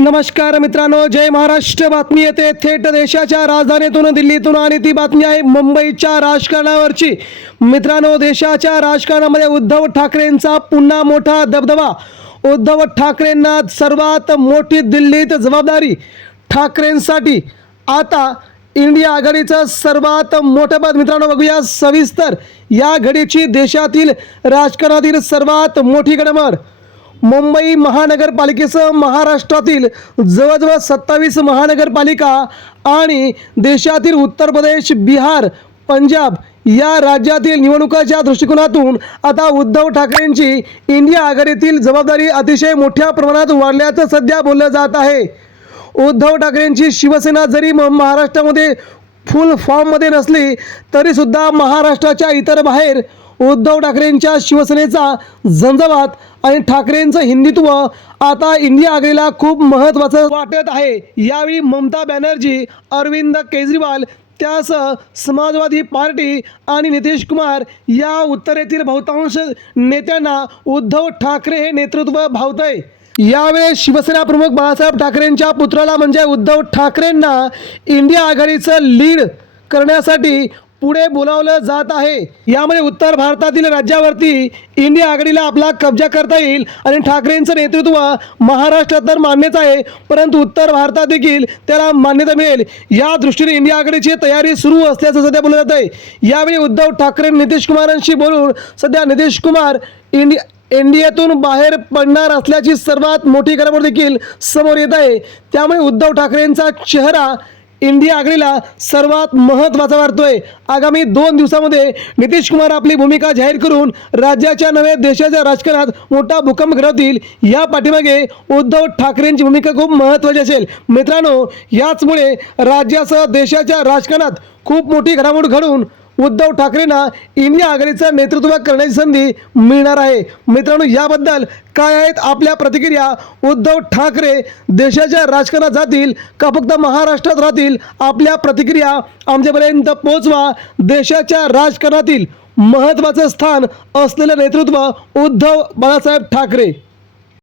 नमस्कार मित्रांनो जय महाराष्ट्र. बातमी येते. थेट देशाच्या राजधानीतून दिल्लीतून आणि ती बातमी आहे मुंबईच्या राजकारणावरची. मित्रांनो देशाच्या राजकारणामध्ये उद्धव ठाकरेंचा पुन्हा मोठा दबदबा. उद्धव ठाकरेंना सर्वात मोठी दिल्लीत जबाबदारी ठाकरेंसाठी. आता इंडिया आघाडीचं सर्वात मोठं पद. मित्रांनो बघूया सविस्तर. या घडीची देशातील राजकारणातील सर्वात मोठी घडामोड मुंबई महानगरपालिकेसह महाराष्ट्रातील जवळजवळ सत्तावीस महानगरपालिका आणि देशातील उत्तर प्रदेश बिहार पंजाब या राज्यातील निवडणुकाच्या दृष्टिकोनातून आता उद्धव ठाकरेंची इंडिया आघाडीतील जबाबदारी अतिशय मोठ्या प्रमाणात वाढल्याचं सध्या बोललं जात आहे. उद्धव ठाकरेंची शिवसेना जरी म- महाराष्ट्रामध्ये फुल फॉर्ममध्ये नसली तरीसुद्धा महाराष्ट्राच्या इतर बाहेर उद्धव ठाकरेंच्या शिवसेनेचा झंझावात आणि ठाकरेंचं हिंदुत्व आता इंडिया आघाडीला खूप महत्त्वाचं वाटत आहे. यावेळी ममता बॅनर्जी अरविंद केजरीवाल त्यासह समाजवादी पार्टी आणि नितीश कुमार या उत्तरेतील बहुतांश नेत्यांना उद्धव ठाकरे हे नेतृत्व भावतंय. यावेळेस शिवसेना प्रमुख बाळासाहेब ठाकरेंच्या पुत्राला म्हणजे उद्धव ठाकरेंना इंडिया आघाडीचं लीड करण्यासाठी पुढे बोलावलं जात आहे. यामध्ये उत्तर भारतातील राज्यावरती इंडिया आघाडीला आपला कब्जा करता येईल आणि ठाकरेंचं नेतृत्व महाराष्ट्रात तर मान्यच आहे परंतु उत्तर भारतात देखील त्याला मान्यता मिळेल. या दृष्टीने इंडिया आघाडीची तयारी सुरू असल्याचं सध्या बोललं जात आहे यावेळी उद्धव ठाकरे नितीश कुमारांशी बोलून सध्या नितीश कुमार इंडिया एनडीएतून बाहेर पडणार असल्याची सर्वात मोठी घडामोड देखील समोर येत आहे. त्यामुळे उद्धव ठाकरेंचा चेहरा इंडिया आघाडीला सर्वात महत्त्वाचा वाटतोय. आगामी दोन दिवसामध्ये नितीश कुमार आपली भूमिका जाहीर करून राज्याच्या नव्हे देशाच्या राजकारणात मोठा भूकंप घडवतील. या पाठीमागे उद्धव ठाकरेंची भूमिका खूप महत्त्वाची असेल. मित्रांनो याचमुळे राज्यासह देशाच्या राजकारणात खूप मोठी घडामोड घडून उद्धव ठाकरेंना इंडिया आघाडीचं नेतृत्व करण्याची संधी मिळणार आहे. मित्रांनो याबद्दल काय आहेत आपल्या प्रतिक्रिया? उद्धव ठाकरे देशाच्या राजकारणात जातील का फक्त महाराष्ट्रात राहतील? आपल्या प्रतिक्रिया आमच्यापर्यंत पोहोचवा. देशाच्या राजकारणातील महत्त्वाचं स्थान असलेलं नेतृत्व उद्धव बाळासाहेब ठाकरे.